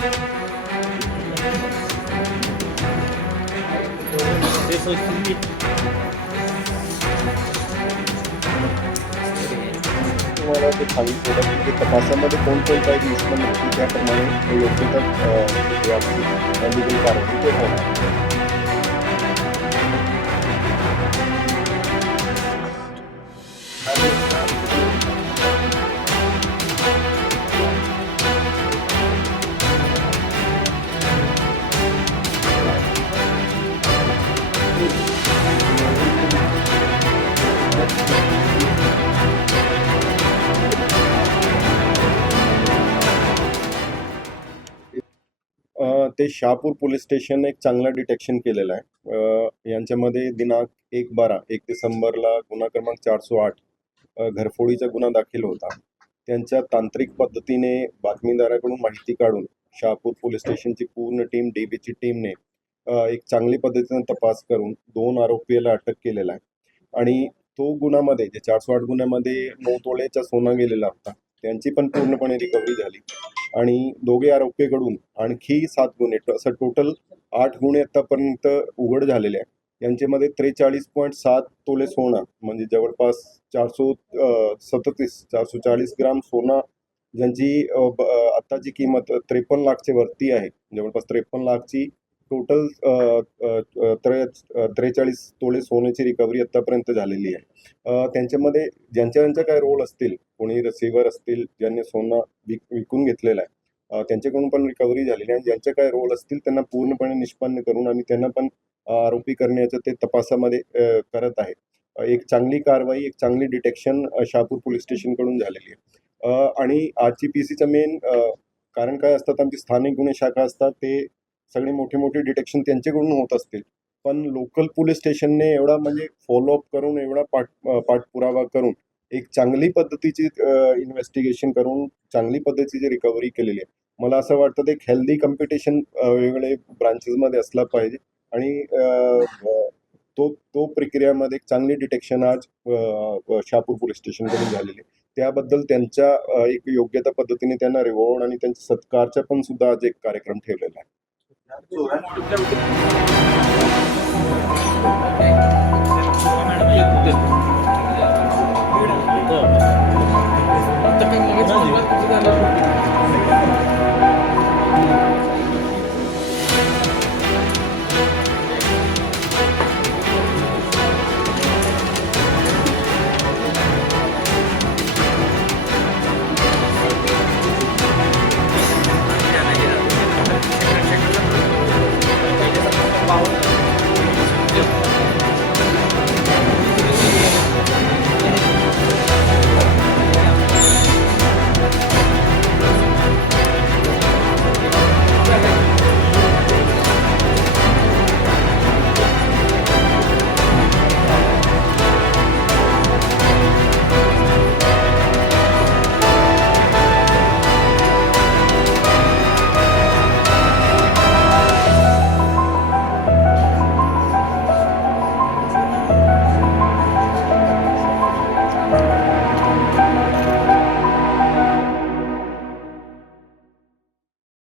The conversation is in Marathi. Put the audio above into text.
तुम्हाला ते सांगितलं होतं की तपासामध्ये कोणकोण काही दुश्मन होती त्याप्रमाणे योग्य त्या लिगल कारवाई ते होणार. ते शहापूर पोलीस स्टेशन एक चांगलं डिटेक्शन केलेलं आहे. यांच्यामध्ये दिनांक 1 डिसेंबरला गुन्हा क्रमांक 408 घरफोडीचा गुन्हा दाखल होता. त्यांच्या तांत्रिक पद्धतीने बातमीदाराकडून माहिती काढून शहापूर पोलीस स्टेशनची पूर्ण टीम DBची टीमने एक चांगली पद्धतीने तपास करून 2 आरोपीला अटक केलेला आहे. आणि तो गुन्ह्यामध्ये जे 408 गुन्ह्यामध्ये 9 तोळ्याचा सोना गेलेला होता, त्यांची पण पूर्णपणे रिकव्हरी झाली. आणि दोघे आरोपीकडून आणखी 7 गुन्हे, असं टोटल 8 गुन्हे आतापर्यंत उघड झालेले आहेत. यांच्यामध्ये 43.7 तोले सोना म्हणजे जवळपास 440 ग्राम सोना, ज्यांची आत्ताची किंमत 53 लाखच्या वरती आहे. जवळपास 53 लाखची टोटल 43 तोळे सोन्याची रिकव्हरी आत्तापर्यंत झालेली आहे. त्यांच्यामध्ये ज्यांच्या काय रोल असतील, कोणी रिसिव्हर असतील ज्यांनी सोनं विकून घेतलेलं आहे, त्यांच्याकडून पण रिकव्हरी झालेली आहे. आणि ज्यांचे काय रोल असतील त्यांना पूर्णपणे निष्पन्न करून आम्ही त्यांना पण आरोपी करण्याचं ते तपासामध्ये करत आहे. एक चांगली कारवाई, एक चांगली डिटेक्शन शहापूर पोलीस स्टेशनकडून झालेली आहे. आणि आजची PCचं मेन कारण काय असतात, आमची स्थानिक गुन्हे शाखा असतात, ते सगळे मोठे डिटेक्शन त्यांच्याकडून होत असतील, पण लोकल पोलीस स्टेशनने एवढा म्हणजे फॉलोअप करून, एवढा पाठपुरावा करून एक चांगली पद्धतीची इन्व्हेस्टिगेशन करून चांगली पद्धतीची रिकव्हरी केलेली आहे. मला असं वाटतं ते एक हेल्दी कॉम्पिटिशन वेगवेगळे ब्रांचेसमध्ये असला पाहिजे. आणि तो प्रक्रियामध्ये एक चांगली डिटेक्शन आज शहापूर पोलीस स्टेशनकडून झालेली आहे. त्याबद्दल त्यांच्या एक योग्यता पद्धतीने त्यांना रिवॉर्ड आणि त्यांच्या सत्कारचा पण सुद्धा आज एक कार्यक्रम ठेवलेला आहे. आता काय